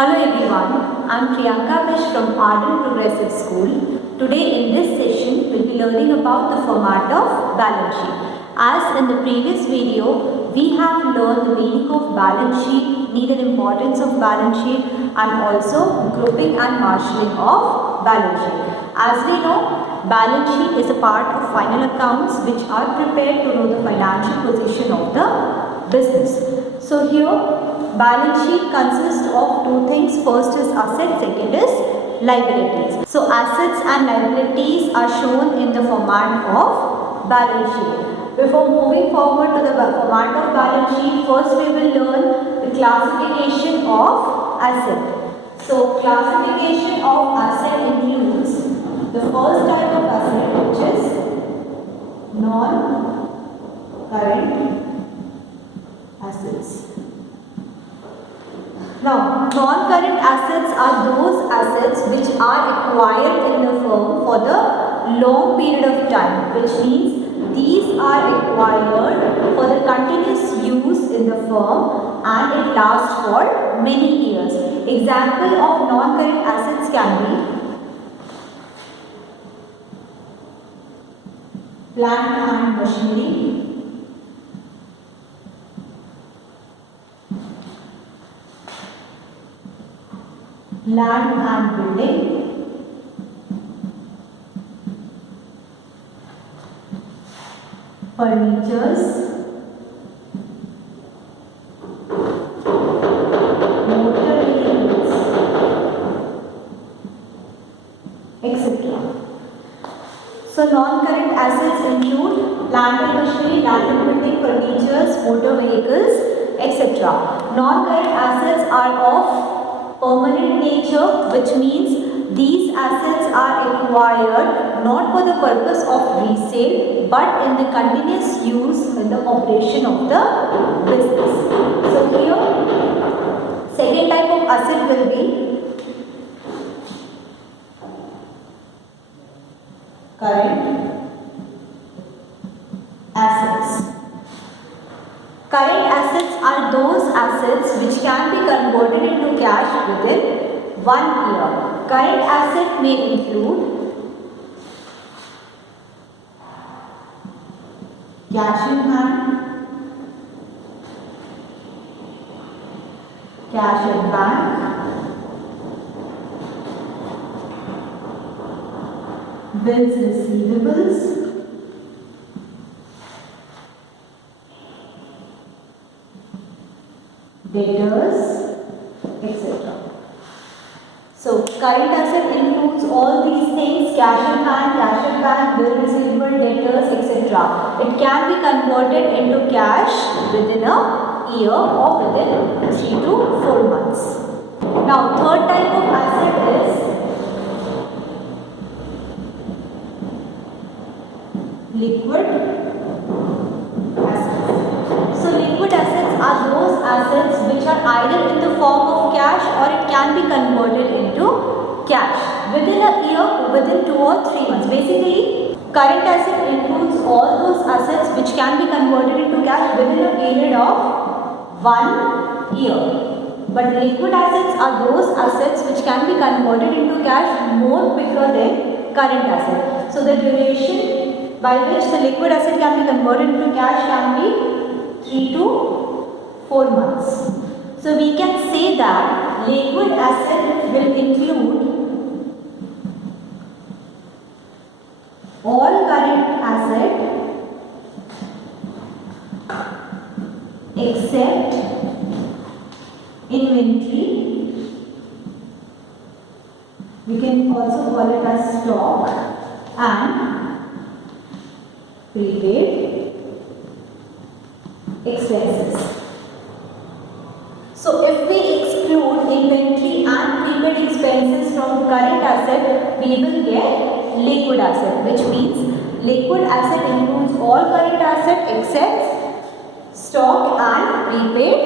Hello everyone, I am Priyanka Vish from Ardent Progressive School. Today in this session we will be learning about the format of balance sheet. As in the previous video, we have learned the meaning of balance sheet, need and importance of balance sheet, and also grouping and marshalling of balance sheet. As we know, balance sheet is a part of final accounts which are prepared to know the financial position of the business. So here balance sheet consists of two things. First is assets, second is liabilities. So assets and liabilities are shown in the format of balance sheet. Before moving forward to the format of balance sheet, first we will learn the classification of asset. So classification of asset includes the first type of asset, which is non-current assets. Now, non-current assets are those assets which are acquired in the firm for the long period of time, which means these are acquired for the continuous use in the firm and it lasts for many years. Example of non-current assets can be plant and machinery, land and building, furnitures, motor vehicles, etc. So non-current assets include plant and machinery, land and building, furnitures, motor vehicles, etc. Non-current assets are of permanent nature, which means these assets are acquired not for the purpose of resale but in the continuous use in the operation of the business. So here second type of asset will be current assets. Current assets are those assets which can be converted into cash within 1 year. Current asset may include cash in hand, cash at bank, bills receivables, debtors, etc. So current asset includes all these things: cash in hand, cash at bank, bill receivable, debtors, etc. It can be converted into cash within a year or within 3 to 4 months. Now third type of asset is liquid assets. So liquid assets are those assets which are either in the form of cash or it can be converted into cash within a year, within 2 or 3 months. Basically, current asset includes all those assets which can be converted into cash within a period of 1 year. But liquid assets are those assets which can be converted into cash more quicker than current asset. So the duration by which the liquid asset can be converted into cash can be 3 to 4 months. So we can say that liquid asset will include all current asset except inventory. We can also call it as stock and prepaid expenses. So if we exclude inventory and prepaid expenses from current asset, we will get liquid asset, which means liquid asset includes all current asset except stock and prepaid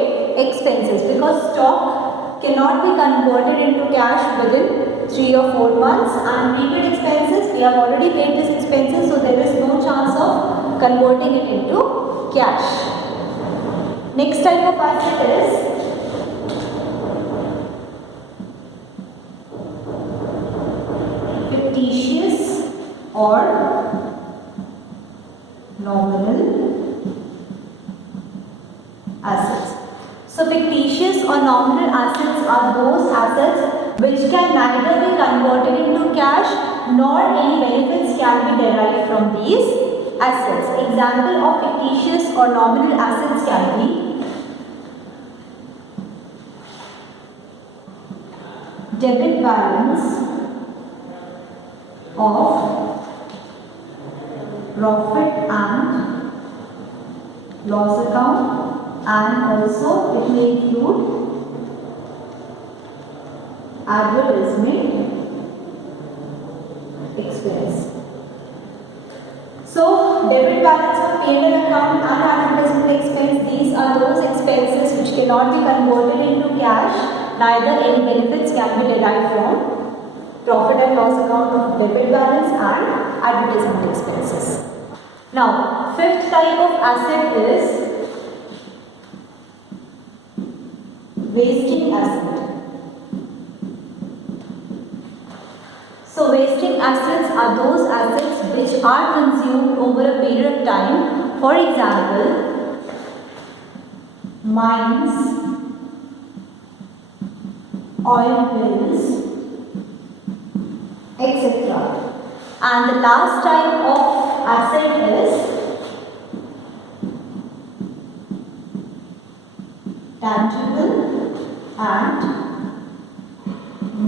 expenses, because stock cannot be converted into cash within 3 or 4 months, and prepaid expenses, we have already paid these expenses, so there is no chance of converting it into cash. Next type of asset is or nominal assets. So fictitious or nominal assets are those assets which can neither be converted into cash nor any benefits can be derived from these assets. Example of fictitious or nominal assets can be debit balance of profit and loss account, and also it may include advertisement expense. So debit balance of P&L account and advertisement expense, these are those expenses which cannot be converted into cash, neither any benefits can be derived from profit and loss account of debit balance and advertisement expenses. Now, fifth type of asset is wasting asset. So wasting assets are those assets which are consumed over a period of time. For example, mines, oil wells, etc. And the last type of asset is tangible and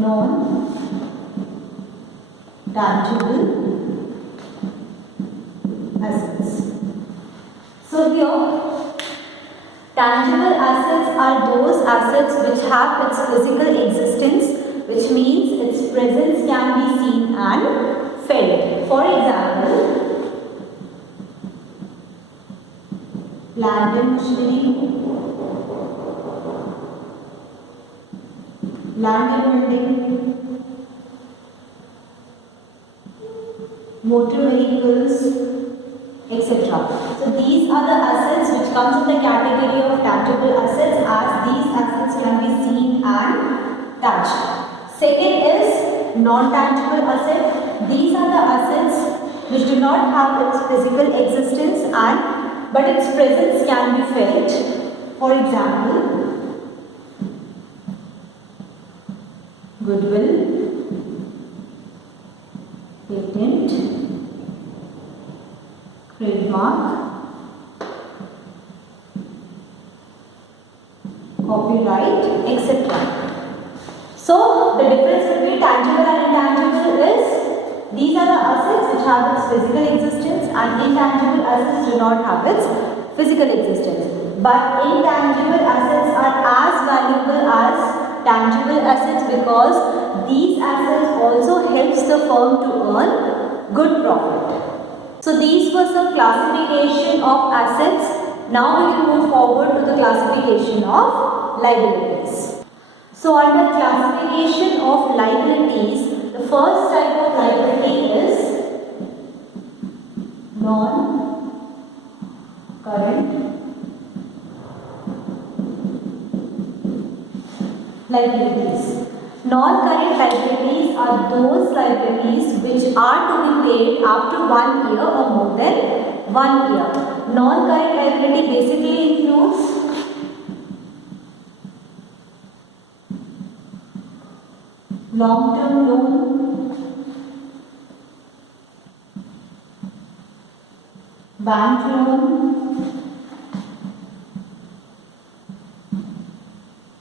non-tangible assets. So here, tangible assets are those assets which have its physical existence, which means its presence can be seen and felt. For example, plant and machinery, land and building, motor vehicles, etc. So these are the assets which comes in the category of tangible assets, as these assets can be seen and touched. Second is non-tangible asset. These are the assets which do not have its physical existence but its presence can be felt. For example, goodwill, patent, trademark, copyright, etc. So the difference between tangible and intangible is these are the assets which have its physical existence and intangible assets do not have its physical existence. But intangible assets are as valuable as tangible assets because these assets also helps the firm to earn good profit. So these were some classification of assets. Now we will move forward to the classification of liabilities. So under classification of liabilities, the first type of liability is non-current liabilities. Non-current liabilities are those liabilities which are to be paid after 1 year or more than 1 year. Non-current liability basically includes long-term loan, bank loan,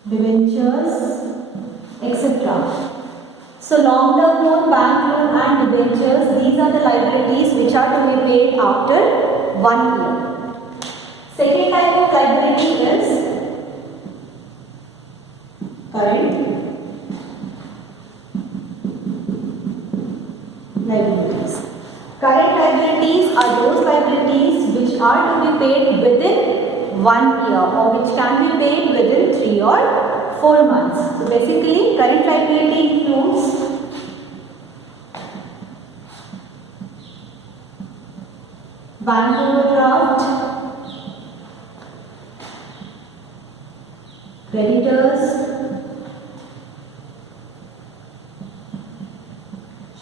debentures, etc. So long-term loan, bank loan and debentures, these are the liabilities which are to be paid after 1 year. Second type of liability is current liabilities. Current liabilities are those liabilities which are to be paid within 1 year or which can be paid within 3 or 4 months. So basically current liability includes bank overdraft, creditors,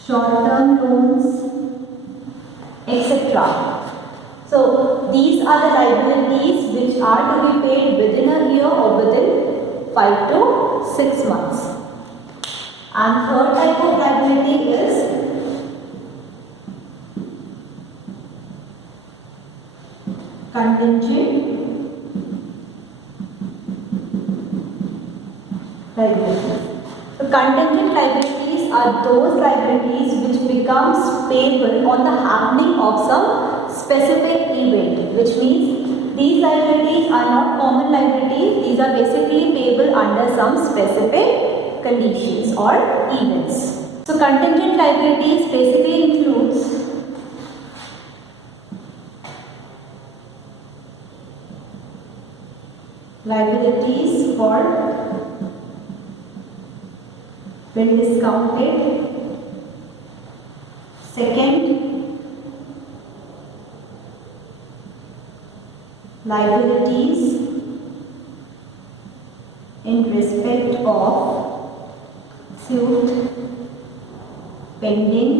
short-term loans, etc. So these are the liabilities which are to be paid within a year or within 5 to 6 months. And third type of liability is contingent liabilities. So contingent liabilities are those liabilities which becomes payable on the happening of some specific event, which means these liabilities are not common liabilities. These are basically payable under some specific conditions or events. So contingent liabilities basically includes liabilities for when discounted. Second, liabilities in respect of suit pending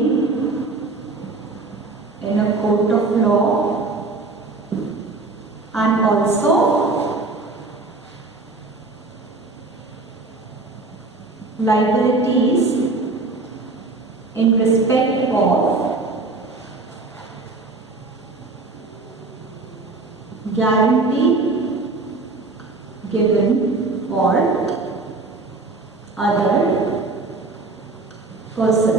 in a court of law, and also liabilities in respect of guarantee given for other person.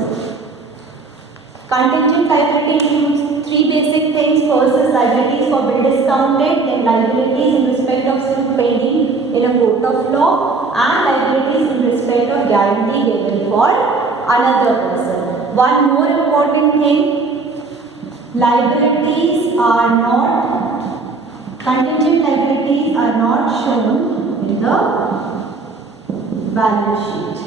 Contingent liability includes three basic things. First is liabilities for bill discounted, then liabilities in respect of suit pending in a court of law, and liabilities in respect of guarantee given for another person. One more important thing, contingent liabilities are not shown in the balance sheet.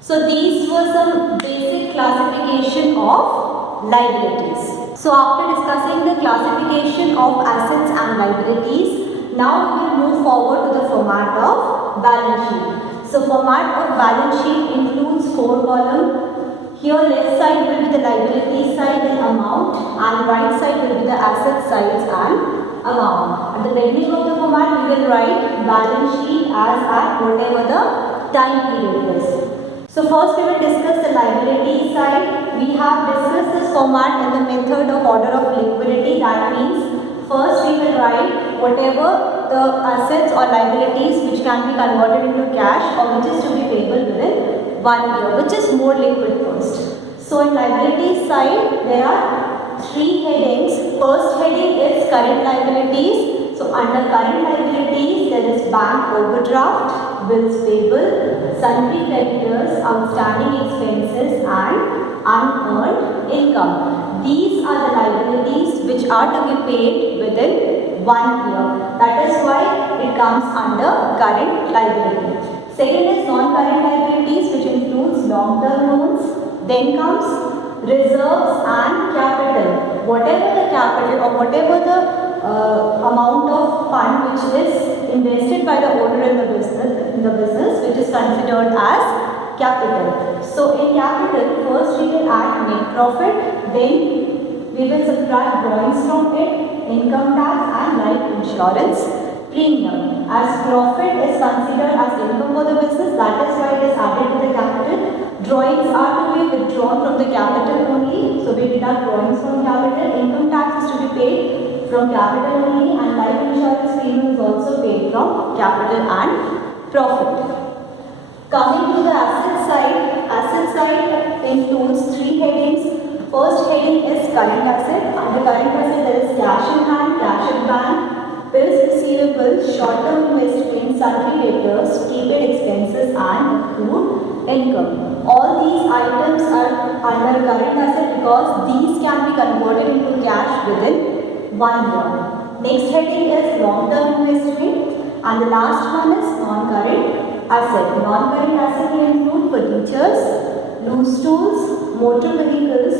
So these were some basic classification of liabilities. So after discussing the classification of assets and liabilities, now we will move forward to the format of balance sheet. So format of balance sheet includes 4 columns. Here left side will be the liability side and amount, and right side will be the asset sides and amount. At the beginning of the format we will write balance sheet as at whatever the time period is. So first we will discuss the liability side. We have discussed this format in the method of order of liquidity. That means first we will write whatever the assets or liabilities which can be converted into cash or which is to be payable within 1 year, which is more liquid first. So in liability side there are 3 headings. First heading is current liabilities. So under current liabilities there is bank overdraft, bills payable, sundry creditors, outstanding expenses and unearned income. These are the liabilities which are to be paid within 1 year. That is why it comes under current liability. Second is non-current liabilities, which includes long-term loans. Then comes reserves and capital. Whatever the capital or whatever the amount of fund which is invested by the owner in the business, which is considered as capital. So in capital, first we will add net profit, then we will subtract drawings from it, income tax and life insurance premium. As profit is considered as income for the business, that is why it is added to the capital. Drawings are to be withdrawn from the capital only, so we deduct drawings from capital. Income tax is to be paid from capital only, and life insurance premium is also paid from capital and profit. Coming to the asset side includes 3 headings. First heading is current asset. Under current asset there is cash in hand, cash in bank, bills receivable, short-term investments, sundry debtors, prepaid expenses and accrued income. All these items are under current asset because these can be converted into cash within 1 year. Next heading is long-term investment, and the last one is non-current asset. Non-current asset can include furnitures, loose tools, motor vehicles,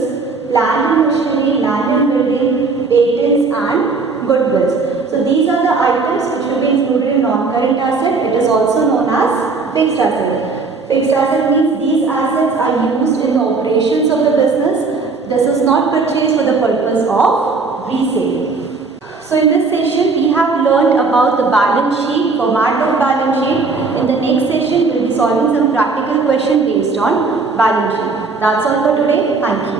land and machinery, land and building, patents and goodwills. So these are the items which will be included in non-current asset. It is also known as fixed asset. Fixed asset means these assets are used in the operations of the business. This is not purchased for the purpose of resale. So in this session, we have learned about the balance sheet, format of balance sheet. In the next session, we will be solving some practical question based on balance sheet. That's all for today. Thank you.